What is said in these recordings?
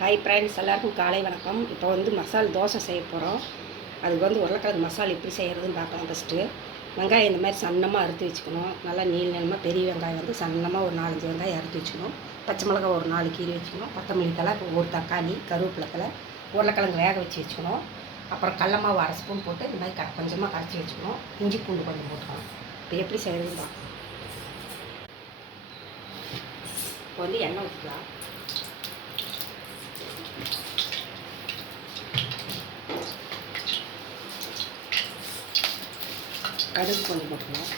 Hi friends, எல்லாருக்கும் காலை வணக்கம். இப்போ மசால் தோசை செய்ய போகிறோம். அதுக்கு உருளைக்கிழங்கு மசால் எப்படி செய்கிறதுன்னு பார்க்கலாம். ஃபஸ்ட்டு வெங்காயம் இந்த மாதிரி சன்னமாக அறுத்து வச்சுக்கணும். நல்லா நீளமாக பெரிய வெங்காயம் சன்னமாக ஒரு 4-5 வெங்காயம் அறுத்து வச்சுக்கணும். பச்சை மிளகாய் ஒரு 4 கீரை வச்சுக்கணும். கொத்தமல்லி தழை, ஒரு தக்காளி, கருவேப்பிலை தழை, உருளைக்கிழங்கு வேக வச்சு வச்சுக்கணும். அப்புறம் கடல மாவு 1/2 ஸ்பூன் போட்டு இந்த மாதிரி கொஞ்சமாக கரைச்சி வச்சுக்கணும். இஞ்சி பூண்டு கொஞ்சம் போட்டுக்கணும். இப்போ எப்படி செய்கிறதுன்னு தான். இப்போ எண்ணெய் ஊற்றிக்கலாம். கடுகு கொஞ்சம் போட்டுக்கலாம்.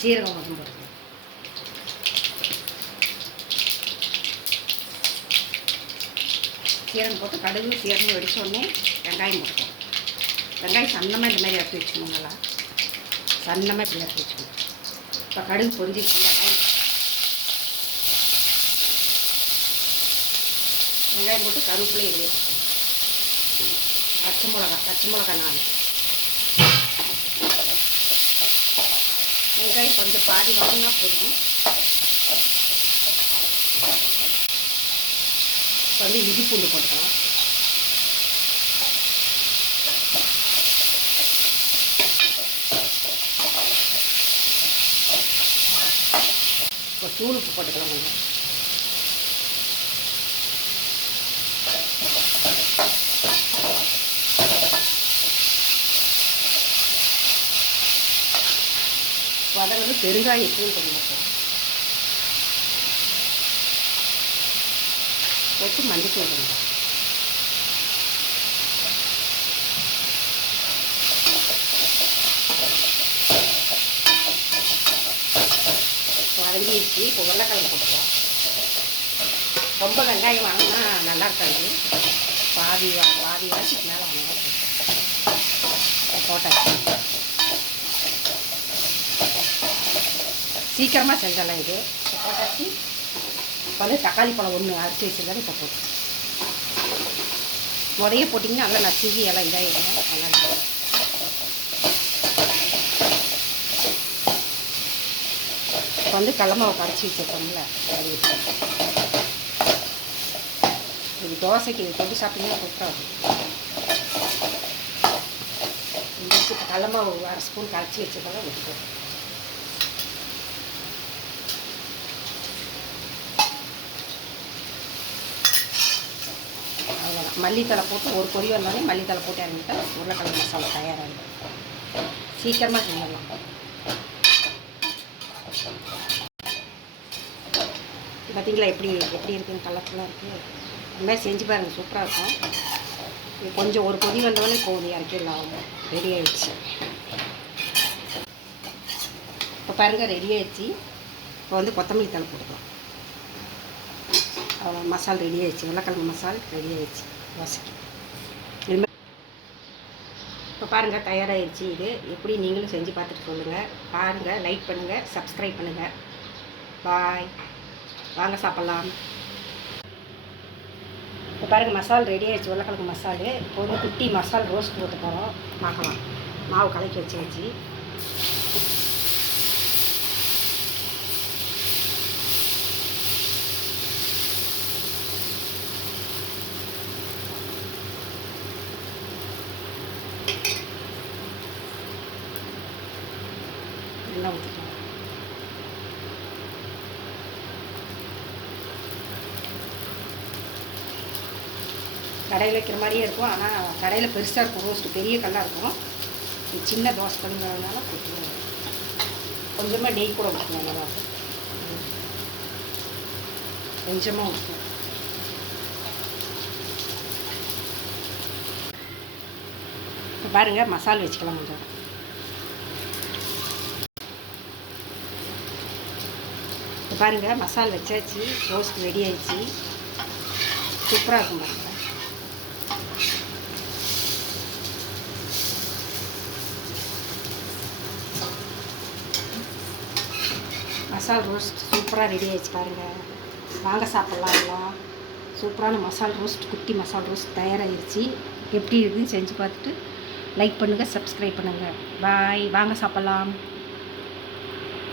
சீரகம் கொஞ்சம் போட்டுக்கலாம். சீரகம் போட்டு கடுகு சீரகம் வெடிச்சோடனே வெங்காயம் போட்டுக்கணும். வெங்காயம் சன்னமாக இந்த மாதிரி எடுத்து வச்சுக்கணும். நல்லா சன்னமாக இப்படி எடுத்து வச்சுக்கணும். இப்போ கடுகு பொரிஞ்சிச்சு. வெங்காயம் போட்டு கருவேப்பிலை எழுதி வச்சுக்கணும். பச்சை மிளகா 4. வெங்காயம் கொஞ்சம் பாதி வதங்கினா போதும். இப்போ இஞ்சி பூண்டு போட்டுக்கலாம். இப்போ தூள் உப்பு போட்டுக்கலாம். கொஞ்சம் வதங்கிறது பெருங்காயத்தூள் கொஞ்சம் போட்டு மல்லித்தூள் கொஞ்சம் வதங்கிடுச்சு. இப்போ உருளைக்கிழங்கு போட்டுக்கலாம். ரொம்ப வெங்காயம் வாங்கினா நல்லா இருக்காது. பாதி வாசிக்கு மேலே வாங்க போட்டாச்சு. சீக்கிரமாக செஞ்சிடலாம். இது போட்டாச்சு. இப்போ தக்காளி பழம் 1 அரைச்சி வச்சுருந்தாலும் இப்போ போட்டு முறைய போட்டிங்கன்னா நல்லா நசுங்கி எல்லாம் இதாகிடுங்க. நல்லா இப்போ கடல மாவு கரைச்சி வச்சுருக்கோம்ல, அது இது தோசைக்கு இது தொட்டு சாப்பிட்டீங்கன்னா சூப்பராக இப்போ கடல மாவு 1/2 ஸ்பூன் கரைச்சி வச்சுருக்கோம். வச்சுக்கோ. அவ்வளோதான். மல்லித்தலை போட்டு ஒரு கொதி வந்தாலே மல்லித்தலை போட்டு இறங்கிட்டால் உருளைக்கிழங்கு மசாலா தயாராகிடும். சீக்கிரமாக செஞ்சிடலாம். பார்த்தீங்களா எப்படி இருக்குதுன்னு கலர்ஃபுல்லாக இருக்குது. இந்த மாதிரி செஞ்சு பாருங்கள், சூப்பராக இருக்கும். கொஞ்சம் ஒரு கொதி வந்தவொடனே கோழி இறக்கிடலாம். ரெடி ஆகிடுச்சு. இப்போ பாருங்கள், ரெடி ஆகிடுச்சு. இப்போ கொத்தமல்லி தழை போட்டுக்கலாம். அவ்வளோ மசால் ரெடி ஆகிடுச்சு. உருளைக்கிழங்கு மசால் ரெடி ஆகிடுச்சு தோசைக்கு. இதுமாதிரி இப்போ பாருங்கள் தயாராகிடுச்சு. இது எப்படி நீங்களும் செஞ்சு பார்த்துட்டு சொல்லுங்கள். பாருங்கள், லைக் பண்ணுங்கள், சப்ஸ்கிரைப் பண்ணுங்கள். பாய். வாங்க சாப்பிட்லாம். இப்போ பாருங்கள் மசால் ரெடி ஆகிடுச்சு. உருளைக்கிழங்கு மசாலு. இப்போ குட்டி மசால் ரோஸ்ட் போட்டு போகிறோம். பார்க்கலாம். மாவு கலக்கி வச்சு எல்லாம் ஊற்றிக்கலாம். கடையில் வைக்கிற மாதிரியே இருக்கும். ஆனால் கடையில் பெருசாக இருக்கும். ரோஸ்ட்டு பெரிய கல்லாக இருக்கும். சின்ன தோசை கல்லுங்கிறதுனால கொஞ்சமாக நெய் கூட ஊற்றணும். நல்லா கொஞ்சமாக ஊற்றணும். இப்போ பாருங்கள் மசால் வச்சுக்கலாம். கொஞ்சம் இப்போ பாருங்கள் மசால் வச்சாச்சு. ரோஸ்ட் ரெடி ஆகிடுச்சு. சூப்பராக இருக்கும். பாருங்கள் மசால் ரோஸ்ட் சூப்பராக ரெடி ஆகிடுச்சு. பாருங்கள், வாங்க சாப்பிட்லாம். எல்லாம் சூப்பரான மசால் ரோஸ்ட், குட்டி மசால் ரோஸ்ட் தயாராகிடுச்சு. எப்படி இருக்குதுன்னு செஞ்சு பார்த்துட்டு லைக் பண்ணுங்கள், சப்ஸ்கிரைப் பண்ணுங்கள். பாய். வாங்க சாப்பிட்லாம்.